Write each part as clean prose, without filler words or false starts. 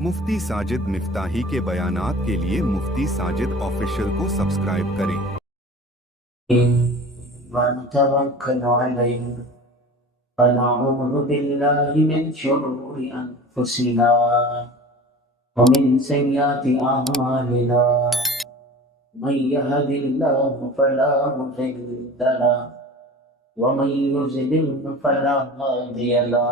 مفتی ساجد مفتاحی کے بیانات کے لیے مفتی ساجد آفیشیل کو سبسکرائب کریں۔ ونتوکل علیہ ونعوذ باللہ من شرور انفسنا ومن سیئات اعمالنا من یہد اللہ فلا مضل له ومن یضلل فلا هادی له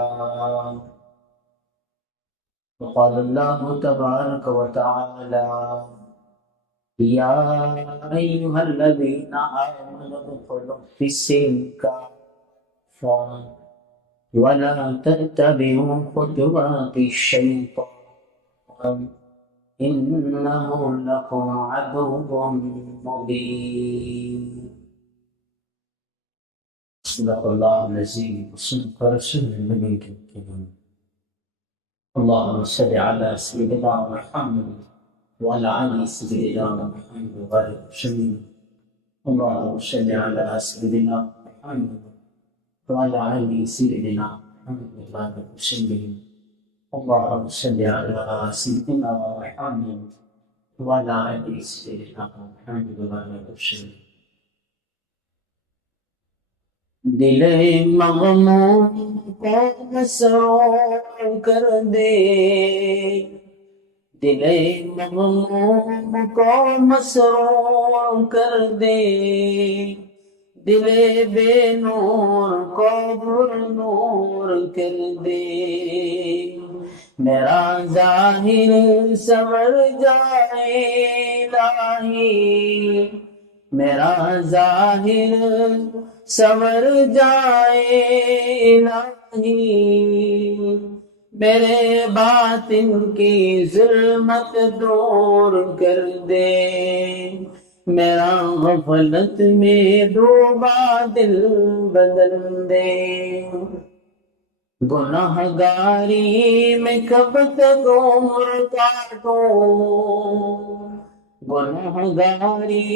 وقال اللہ تبارک وتعالی یا ایہا الذین آمنوا ادخلوا فی السلم کافۃ ولا تتبعوا خطوات الشیطان انہ لکم عدو مبین۔ صدق اللہ العظیم وصدق رسول النبی الکریم۔ اللهم صل على سيدنا محمد وعلى آل سيدنا محمد وسلم۔ اللهم صل على سيدنا محمد وعلى آل سيدنا محمد وسلم۔ اللهم صل على سيدنا محمد وعلى آل سيدنا محمد وسلم۔ دل مغموم کو مسرور کر دے، دل مغموم کو مسرور کر دے، دل بے نور کو پر نور کر دے، میرا ظاہر سنور جائے الہی، میرا ظاہر سنور جائے الہی، میرے باطن کی ظلمت دور کر دے، میرا غفلت میں ڈوبا دل بدل دے، گناہ گاری میں کب تک عمر کاٹوں، گناہ گاری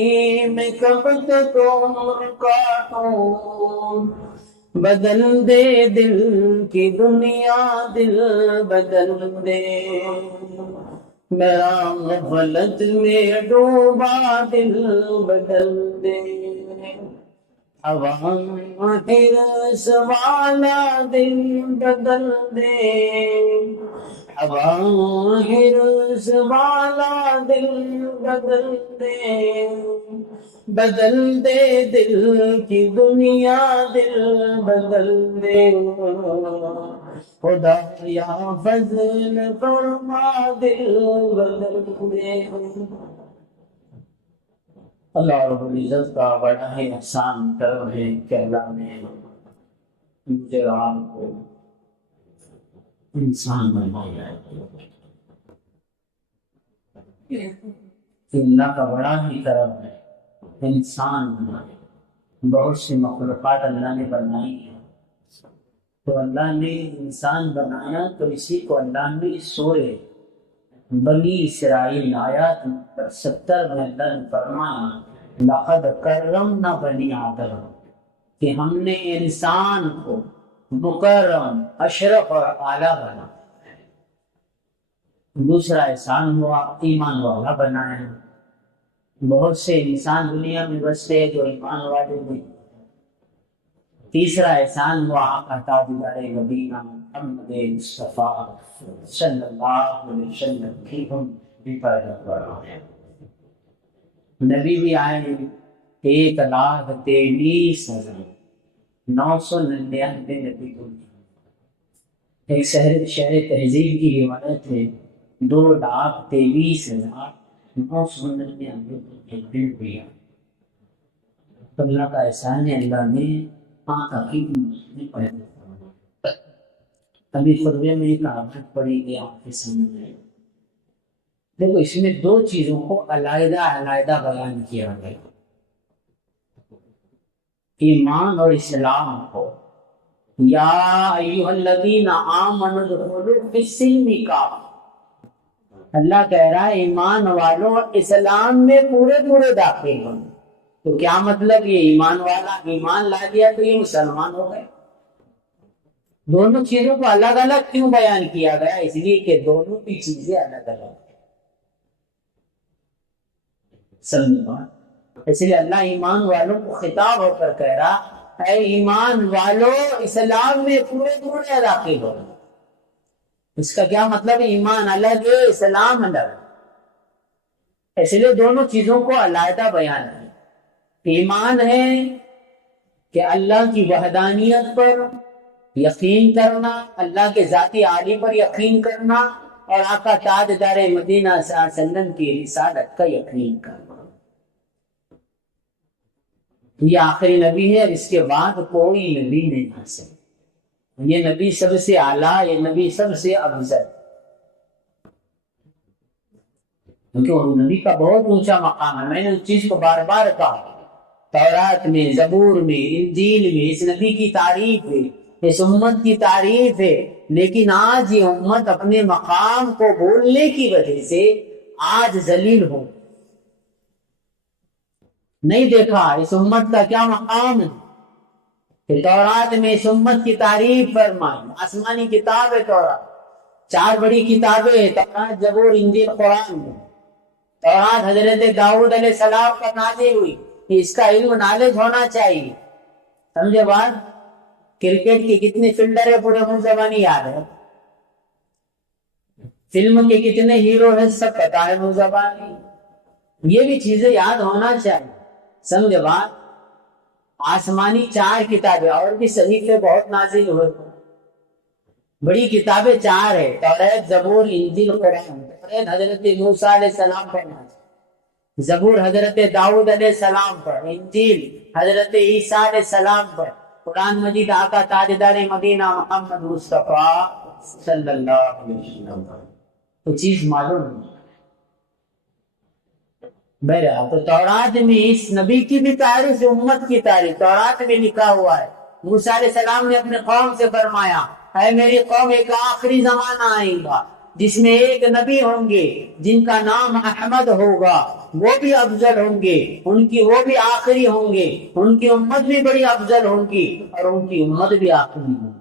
میں کب تک عمر کاٹوں، بدل دے دل کی دنیا دل بدل دے، میرا غفلت میں ڈوبا دل بدل دے، حرص والا دل بدل دے، حرص والا دل بدل دے، بدل دے دل کی دنیا دل بدل دے، خدا یا فضل فرما دل بدل دے۔ اللہ رب العزت کا بڑا ہے احسان کرم ہے کہ اللہ نے مجھے اور آپ کو انسان بنایا ہے۔ اللہ کا بڑا ہی کرم ہے انسان بنایا۔ بہت سی مخلوقات اللہ نے بنائی ہے، تو اللہ نے انسان بنایا تو اسی کو اللہ نے سورہ بنی اسرائیل آیات نمبر 70 میں اللہ نے فرمایا لقد کرمنا بنی آدم، کہ ہم نے انسان کو مکرم اشرف اور اعلیٰ بنا۔ دوسرا احسان ہوا ایمان والا بنایا، بہت سے انسان دنیا میں بستے ہیں جو ایمان والے نہیں۔ تیسرا احسان ہوا آقا تاجدار مدینہ محمد مصطفیٰ صلی اللہ علیہ وسلم کی ہم بھی پیدا کرائے۔ نبی بھی آئے 1,23,999 نبی کو۔ ایک شہر تہذیب کی روایت ہے 2,23,999 ہوئی۔ اللہ کا احسان ہے، اللہ نے ابھی خطبے میں ایک آیت پڑھی گئی آپ کے سامنے۔ دیکھو اس میں دو چیزوں کو علیحدہ علیحدہ بیان کیا گیا، ایمان اور اسلام کو۔ یا ایھا الذین آمنوا ادخلوا فی السلم کافۃ، اللہ کہہ رہا ہے ایمان والوں اسلام میں پورے داخل ہوں۔ تو کیا مطلب یہ ایمان والا ایمان لا دیا تو یہ مسلمان ہو گئے؟ دونوں چیزوں کو الگ الگ کیوں بیان کیا گیا؟ اس لیے کہ دونوں کی چیزیں الگ الگ ہیں۔ سمجھو، اس لیے اللہ ایمان والوں کو خطاب ہو کر کہہ رہا، اے ایمان والو اسلام میں پورے پورے داخل ہو۔ اس کا کیا مطلب؟ ایمان الگ ہے، اسلام الگ ہے، اس لیے دونوں چیزوں کو علیحدہ بیان ہے۔ ایمان ہے کہ اللہ کی وحدانیت پر یقین کرنا، اللہ کے ذاتی عالی پر یقین کرنا، اور آقا تاجدار مدینہ صلی اللہ علیہ وسلم کی رسالت کا یقین کرنا۔ یہ آخری نبی ہے، اس کے بعد کوئی نبی نہیں حاصل۔ یہ نبی سب سے اعلیٰ، یہ نبی سب سے افضل، کیونکہ وہ نبی کا بہت اونچا مقام ہے۔ میں نے اس چیز کو بار بار کہا، تورات میں، زبور میں، انجیل میں اس نبی کی تعریف ہے، اس امت کی تعریف ہے، لیکن آج یہ امت اپنے مقام کو بھولنے کی وجہ سے آج ذلیل ہو۔ نہیں دیکھا اس امت کا کیا مقام ہے کہ تورات میں اس امت کی تعریف فرمائی۔ آسمانی کتاب ہے تورات، 4 بڑی کتابیں ہیں، تورات، زبور، انجیل، قرآن۔ تورات حضرت داؤد علیہ السلام پر نازل ہوئی، اس کا علم نالج ہونا چاہیے۔ سمجھے بات؟ کرکٹ کے کتنے فیلڈر ہے پورے منہ زبانی یاد ہے، فلم کے کتنے ہیرو ہیں سب پتا ہے منہ زبانی، یہ بھی چیزیں یاد ہونا چاہیے۔ سمجھے بات؟ آسمانی 4 کتابیں، اور بھی صحیفے بہت نازل ہوئے، بڑی کتابیں 4 ہے، تورات، زبور، انجیل، قرآن۔ تورات حضرت موسیٰ علیہ السلام پر نازل، زبور حضرت داؤد علیہ السلام پر، انجیل حضرت عیسیٰ علیہ السلام پر، قرآن مجید آقا تاجدار مدینہ محمد مصطفیٰ صلی اللہ علیہ وسلم۔ تو چیز معلوم ہے۔ بہرحال تو تورات میں اس نبی کی بھی تعریف، امت کی تعریف تورات میں لکھا ہوا ہے۔ موسیٰ علیہ السلام نے اپنے قوم سے فرمایا، اے میری قوم، ایک آخری زمانہ آئے گا جس میں ایک نبی ہوں گے جن کا نام احمد ہوگا، وہ بھی افضل ہوں گے، ان کی وہ بھی آخری ہوں گے، ان کی امت بھی بڑی افضل ہوں گی، اور ان کی امت بھی آخری ہوں گی۔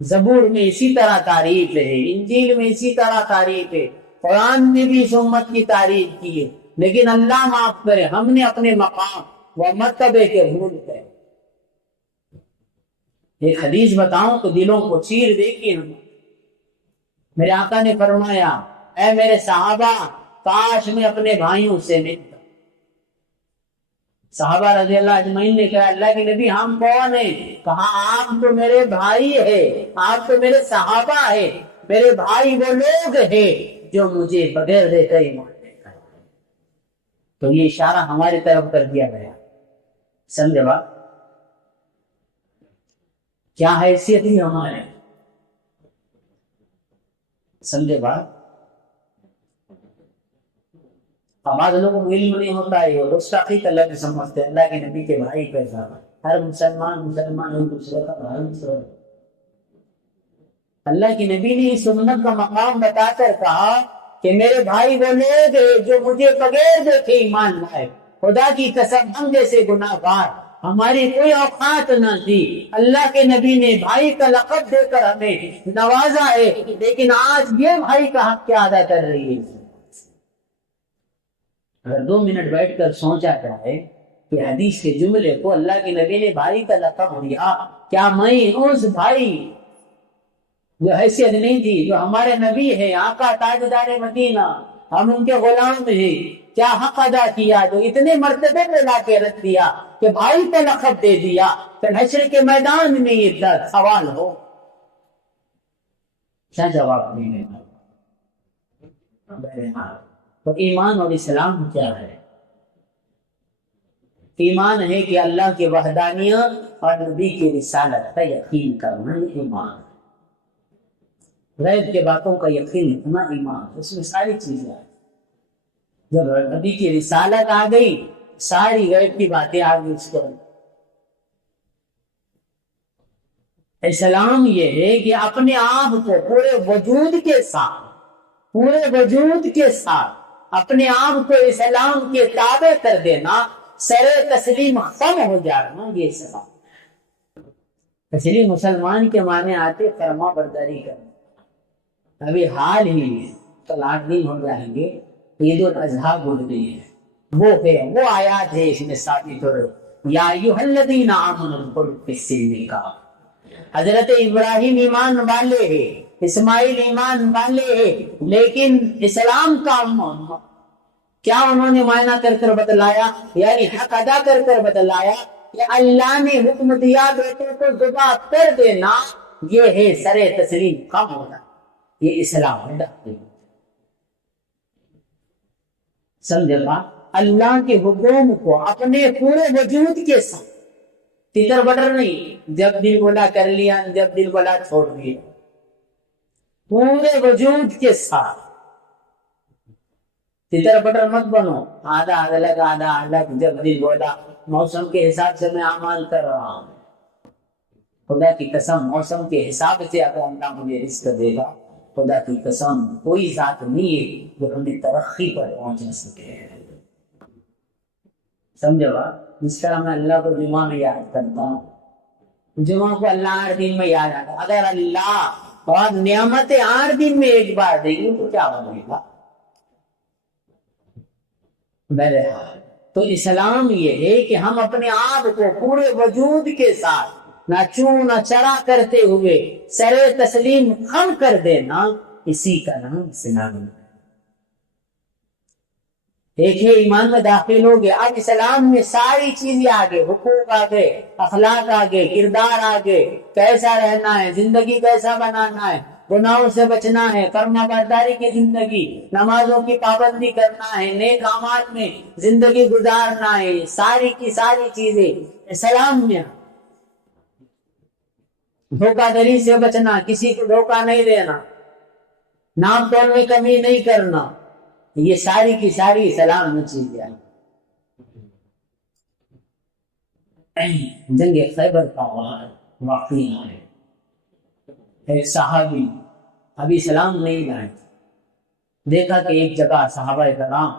زبور میں اسی طرح تعریف ہے، انجیل میں اسی طرح تعریف ہے، قرآن میں بھی اس امت کی تعریف کی ہے، لیکن اللہ معاف کرے ہم نے اپنے مقام و مرتبے کے بھول گئے۔ ایک حدیث بتاؤں تو دلوں کو چیر دیکھیے، میرے آقا نے فرمایا، اے میرے صحابہ، کاش میں اپنے بھائیوں سے ملتا۔ صحابہ رضی اللہ اجمعین نے کہا، اللہ کے نبی ہم کون ہیں؟ کہا، آپ تو میرے بھائی ہیں، آپ تو میرے صحابہ ہیں، میرے بھائی وہ لوگ ہیں جو مجھے بغیر دیکھے ایمان لے آئے۔ تو یہ اشارہ ہماری طرف کر دیا گیا۔ سمجھے بات؟ کیا حیثیت تھی ہمارے؟ سمجھے بات؟ بعض لوگوں کو علم نہیں ہوتا ہے، وہ گستاخی کا لفظ سمجھتے ہیں، اللہ کے نبی کے بھائی کیسا؟ ہر مسلمان ایک دوسرے کا بھائی ہے۔ اللہ کے نبی نے اس سنت کا مقام بتا کر کہا کہ میرے بھائی وہ لوگ ہیں جو مجھے بغیر دیکھے ایمان لائے۔ خدا کی قسم ہم جیسے گناہ گار، ہماری کوئی اوقات نہ تھی، اللہ کے نبی نے بھائی کا لقب دے کر ہمیں نوازا ہے، لیکن آج یہ بھائی کا حق کیا ادا کر رہی ہے؟ اگر 2 منٹ بیٹھ کر سوچا جائے کہ حدیث کے جملے کو اللہ کے نبی نے بھائی کا لقب دیا، کیا میں اس بھائی جو حیثیت نہیں تھی، جو ہمارے نبی ہے، آقا تاجدار مدینہ، ہم ان کے غلام ہیں، کیا حق ادا کیا جو اتنے مرتبے پہ لا کے رکھ دیا کہ بھائی کا لقب دے دیا؟ پھر حشر کے میدان میں یہ سوال ہو، کیا جواب دینے گا؟ تو ایمان اور اسلام کیا ہے؟ ایمان ہے کہ اللہ کی وحدانیت اور نبی کی رسالت کا یقین کرنا، ایمان۔ غیب کے باتوں کا یقین اتنا ایمان، اس میں ساری چیزیں آئی۔ جب نبی کی رسالت آ گئی، ساری غیب کی باتیں آ گئی اس کو۔ اسلام یہ ہے کہ اپنے آپ کو پورے وجود کے ساتھ اپنے آپ کو اسلام کے تابع کر دینا، سر تسلیم خم ہو جانا، یہ اسلام۔ اس لیے مسلمان کے معنی آتے فرما برداری کرنا. ابھی حال ہی کل 8 دن ہو جائیں گے عید الاضحیٰ گزری ہے، وہ آیات ہے اس میں ثابت ہو رہے یا ایھا الذین آمنوا ادخلوا فی السلم کافہ. حضرت ابراہیم ایمان والے ہیں، اسماعیل ایمان والے ہیں، لیکن اسلام کا کیا انہوں نے معنی کر کر بتلایا، یعنی حق ادا کر کر بتلایا کہ اللہ نے حکم دیا بیٹے کو ذبح کر دینا، یہ ہے سر تسلیم کم ہونا، یہ اسلام ہے. سمجھے گا اللہ کے حکم کو اپنے پورے وجود کے ساتھ، تیتر بٹر نہیں، جب دل بولا کر لیا، جب دل بولا چھوڑ دیا، پورے وجود کے ساتھ. تیتر بٹر مت بنو، آدھا الگ آدھا الگ، جب دل بولا موسم کے حساب سے میں اعمال کر رہا ہوں. خدا کی قسم موسم کے حساب سے اگر اللہ مجھے رزق دے گا، خدا کی قسم کوئی ذات نہیں ہے جو ہمیں ترقی پر پہنچا سکے. سمجھا با؟ اس طرح میں اللہ کو جمعہ میں یاد کرتا ہوں، جمعہ کو اللہ 8 دن میں یاد آتا. اگر اللہ اور نعمتیں 8 دن میں ایک بار دے گی تو کیا بنے گا؟ بہرحال تو اسلام یہ ہے کہ ہم اپنے آپ کو پورے وجود کے ساتھ نہ چوں نہ چرا کرتے ہوئے سر تسلیم خم کر دینا، اسی کا نام اسلام ہے. دیکھیں ایمان میں داخل ہو گئے، اب اسلام میں ساری چیزیں آگے، حقوق آگے، اخلاق آگے، کردار آگے، کیسا رہنا ہے، زندگی کیسا بنانا ہے، گناہوں سے بچنا ہے، فرما برداری کی زندگی، نمازوں کی پابندی کرنا ہے، نیک اعمال میں زندگی گزارنا ہے، ساری کی ساری چیزیں اسلام میں. دھوکہ دھڑی سے بچنا، کسی کو دھوکہ نہیں دینا، نام تول میں کمی نہیں کرنا، یہ ساری کی ساری اسلام میں چیزیں ہیں. جنگ خیبر کا واقعہ ہے. ایک صحابی ابھی اسلام نہیں لائے، دیکھا کہ ایک جگہ صحابہ کرام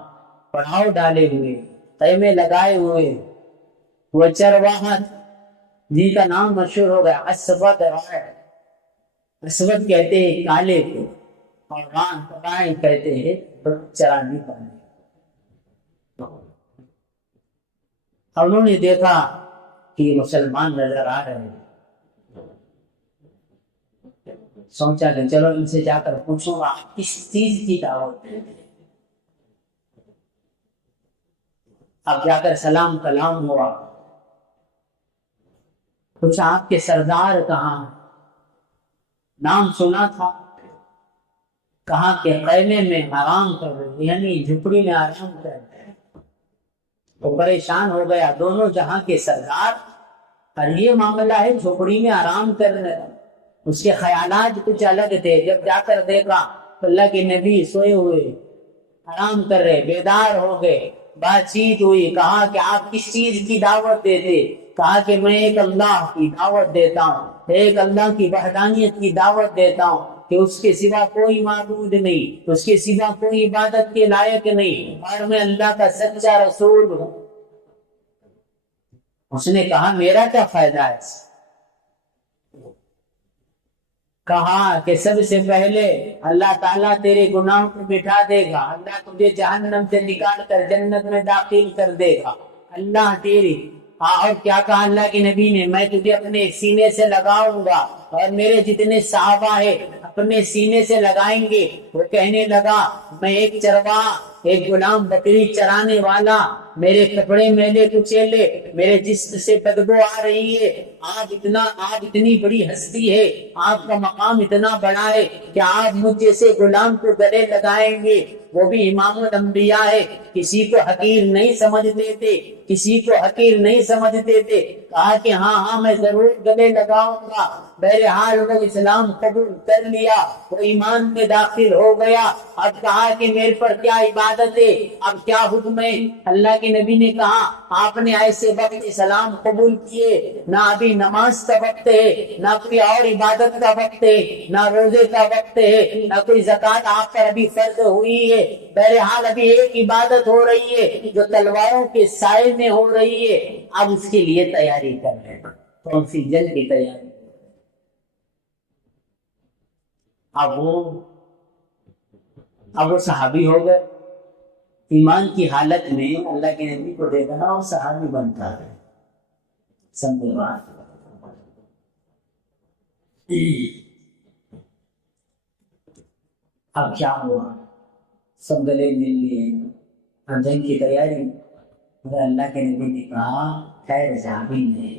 پڑاؤ ڈالے ہوئے، خیمے لگائے ہوئے، وہ چرواہا جن کا نام مشہور ہو گیا اسود رائے. اسود کہتے ہیں کالے کو، اور رائے کہتے ہیں چرانی پانے. اور انہوں نے دیکھا کہ یہ مسلمان نظر آ رہے ہیں، سوچا کہ چلو ان سے جا کر پوچھوں گا کس چیز کی دعوت ہے. اب جا کر سلام کلام ہوا، پوچھا آپ کے سردار کہاں؟ نام سنا تھا، کہا کہ خیمے میں آرام کر رہے، یعنی جھپڑی میں آرام کر رہے. وہ پریشان ہو گیا، دونوں جہاں کے سردار، اور یہ معاملہ ہے جھپڑی میں آرام کر رہے. اس کے خیالات کچھ الگ تھے. جب جا کر دیکھا تو اللہ کے نبی سوئے ہوئے آرام کر رہے، بیدار ہو گئے. بات چیت ہوئی، کہا کہ آپ کس چیز کی دعوت دیتے؟ کہا کہ میں ایک اللہ کی دعوت دیتا ہوں، ایک اللہ کی وحدانیت کی دعوت دیتا ہوں کہ اس کے سوا کوئی معبود نہیں، اس کے سوا کوئی عبادت کے لائق نہیں، اور میں اللہ کا سچا رسول ہوں. اس نے کہا میرا کیا فائدہ ہے؟ کہا کہ سب سے پہلے اللہ تعالیٰ تیرے گناہوں کو مٹا دے گا، اللہ تجھے جہنم سے نکال کر جنت میں داخل کر دے گا، اللہ تیری. اور کیا کہا اللہ کے نبی نے؟ میں تجھے اپنے سینے سے لگاؤں گا، اور میرے جتنے صحابہ ہیں اپنے سینے سے لگائیں گے. وہ کہنے لگا میں ایک چرواہا، ایک غلام بکری چرانے والا، میرے کپڑے میلے کچیلے، میرے جسم سے بدبو آ رہی ہے. آپ اتنی بڑی ہستی ہے، آپ کا مقام اتنا بڑا ہے کہ آپ مجھ جیسے غلام کو گلے لگائیں گے؟ وہ بھی امام الانبیاء ہے، کسی کو حقیر نہیں سمجھتے تھے، کسی کو حقیر نہیں سمجھتے تھے. کہا کہ ہاں میں ضرور گلے لگاؤں گا. بہرحال وہ اسلام قبول کر لیا، وہ ایمان میں داخل ہو گیا. اب کہا کہ میرے پر کیا عبادت ہے، اب کیا حکم ہے؟ اللہ کے نبی نے کہا آپ نے ایسے وقت اسلام قبول کیے، نہ ابھی نماز کا وقت ہے، نہ کوئی اور عبادت کا وقت ہے، نہ روزے کا وقت ہے، نہ کوئی زکوٰۃ آپ پر ابھی فرض ہوئی ہے. بہرحال ابھی ایک عبادت ہو رہی ہے جو تلواروں کے سائے میں ہو رہی ہے. اب اس کے لیے تیاری کر رہے ہیں. کون سی جنگ کی تیاری؟ اب وہ صحابی ہو گئے، ایمان کی حالت میں اللہ کے نبی کو دیکھا نا وہ صحابی بنتا ہے. سمجھے بات؟ اب کیا ہوا، سب گلے مل لیے، جنگ کی تیاری. اللہ کے نبی نے کہا خیر صحابی نے،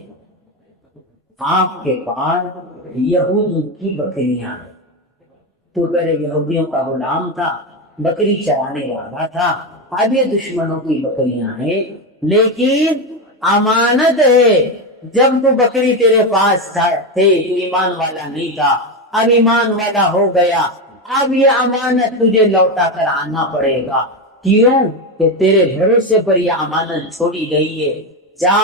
آپ کے پاس یہود کی بکریاں، تو پہلے یہودیوں کا غلام تھا، بکری چرانے والا تھا، اب یہ دشمنوں کی بکریاں ہیں، لیکن امانت ہے. جب تو بکری تیرے پاس تھے تو ایمان والا نہیں تھا، اب ایمان والا ہو گیا، اب یہ امانت تجھے لوٹا کر آنا پڑے گا. کیوں کہ تیرے بھروسے پر یہ امانت چھوڑی گئی ہے. جا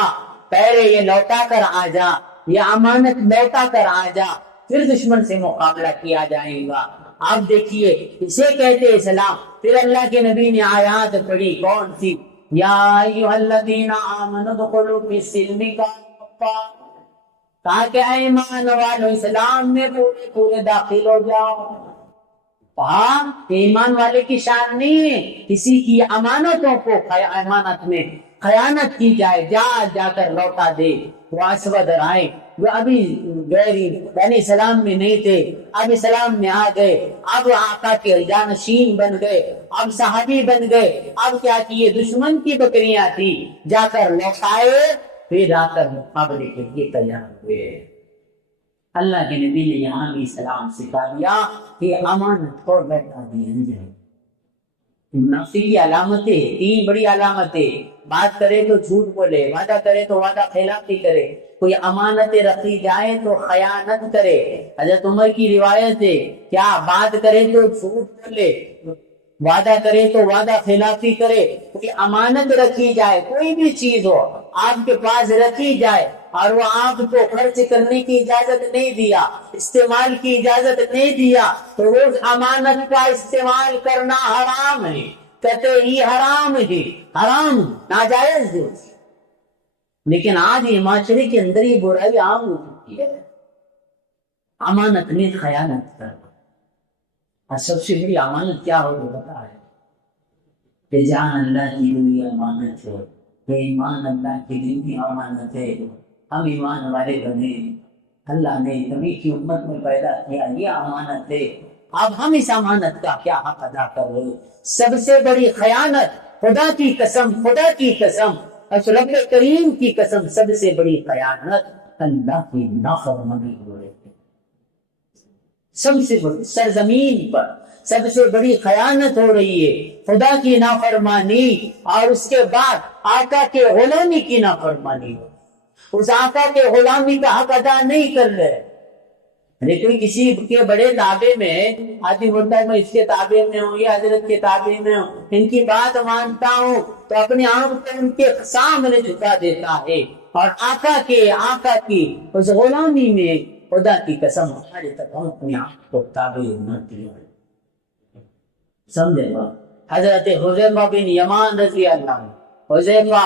پہلے یہ لوٹا کر آ جا، یہ امانت لوٹا کر آ جا، پھر دشمن سے مقابلہ کیا جائے گا. آپ دیکھیے اسے کہتے اسلام. پھر اللہ کے نبی نے آیات پڑھی، کون سی؟ یا ایھا الذین آمنوا ادخلوا فی السلم کافہ، کہا کہ اے ایمان والو اسلام میں پورے داخل ہو جاؤ. کہا ایمان والے کی شان نہیں ہے کسی کی امانتوں کو امانت میں خیانت کی جائے، جا کر لوٹا دے. وہ اسود رائے جو ابھی غیری بنی اسلام میں نہیں تھے، اب اسلام میں آ گئے، اب آقا کے جانشین بن گئے، اب صحابی بن گئے. اب کیا کیے، دشمن کی بکریاں تھی، جا کر لوٹائے، پھر آ کر مقابلے کے لیے تیار ہوئے. اللہ کے نبی نے یہاں بھی سلام سکھا دیا کہ امانت کو بیٹھا دیا جائے. منافقی کی علامتیں، تین بڑی علامتیں: بات کرے تو جھوٹ بولے، وعدہ کرے تو وعدہ خلافی کرے، کوئی امانت رکھی جائے تو خیانت کرے. حضرت عمر کی روایت ہے، کیا بات کرے تو جھوٹ بولے، وعدہ کرے تو وعدہ خلافی کرے. کوئی امانت رکھی جائے، کوئی بھی چیز ہو آپ کے پاس رکھی جائے اور وہ آپ کو خرچ کرنے کی اجازت نہیں دیا، استعمال کی اجازت نہیں دیا، تو روز امانت کا استعمال کرنا حرام ہے، قطعی حرام ہے، حرام ناجائز ہے. لیکن آج یہ معاشرے کے اندر یہ برائی عام ہو چکی ہے، امانت میں خیانت کرنا. اور سب سے بڑی امانت کیا ہو پتا ہے؟ کہ جان اللہ کی ہوئی امانت ہے، کہ ایمان اللہ کی ہوئی امانت ہے. ہم ایمان والے بنے، اللہ نے نبی کی امت میں پیدا کیا، یہ امانت ہے. اب ہم اس امانت کا کیا حق ادا کر رہے ہیں؟ سب سے بڑی خیانت، خدا کی قسم، خدا کی قسم، رب کریم کی قسم، سب سے بڑی خیانت اللہ کی نافرمانی ہو رہی ہے. سب سے بڑی سرزمین پر سب سے بڑی خیانت ہو رہی ہے، خدا کی نافرمانی، اور اس کے بعد آقا کے غلامی کی نافرمانی. اس آقا کے غلامی کا حق ادا نہیں کر رہے. لیکن کسی کے بڑے تابع میں آدمی بولتا ہے میں اس کے تابع میں ہوں، یا حضرت کے تابع میں ہوں، ان کی بات مانتا ہوں، تو اپنے آپ کو ان کے سامنے جھکا دیتا ہے، اور آقا کی اس غلامی میں خدا کی قسم ہمارے تک ہم اپنے آپ کو تابع نہ کیا. سمجھے گا؟ حضرت حذیفہ بن یمان رضی اللہ عنہ، حذیفہ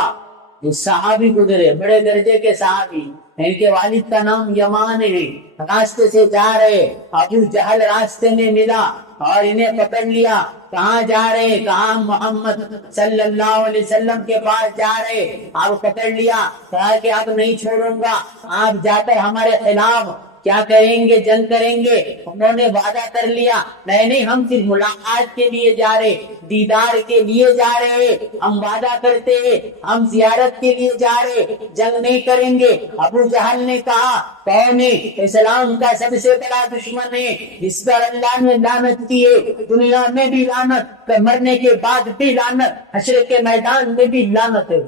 اس صحابی گزرے، بڑے درجے کے صحابی، ان کے والد کا نام یمان ہے. راستے سے جا رہے، ابو جہل راستے میں ملا اور انہیں پکڑ لیا. کہاں جا رہے؟ کہاں محمد صلی اللہ علیہ وسلم کے پاس جا رہے. آپ پکڑ لیا، کہا کہ اب نہیں چھوڑوں گا، آپ جا کر ہمارے خلاف کیا کریں گے؟ جنگ کریں گے. انہوں نے وعدہ کر لیا، نہیں ہم صرف ملاقات کے لیے جا رہے، دیدار کے لیے جا رہے، ہم وعدہ کرتے ہیں، ہم زیارت کے لیے جا رہے، جنگ نہیں کریں گے. ابو جہل نے کہا کون ہے؟ اسلام کا سب سے بڑا دشمن ہے، جس پر اللہ نے لعنت کی ہے، دنیا میں بھی لعنت، مرنے کے بعد بھی لعنت، حشر کے میدان میں بھی لعنت ہے.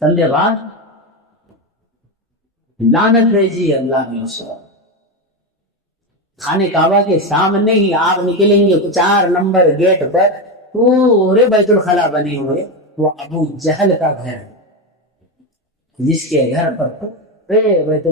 سمجھے بات؟ لعنت بھیجی اللہ نے اس وقت. خانے کعبہ کے سامنے ہی آپ نکلیں گے 4 نمبر گیٹ پر، پورے بیت الخلا بنے ہوئے، وہ ابو جہل کا گھر، جس کے گھر پر بیت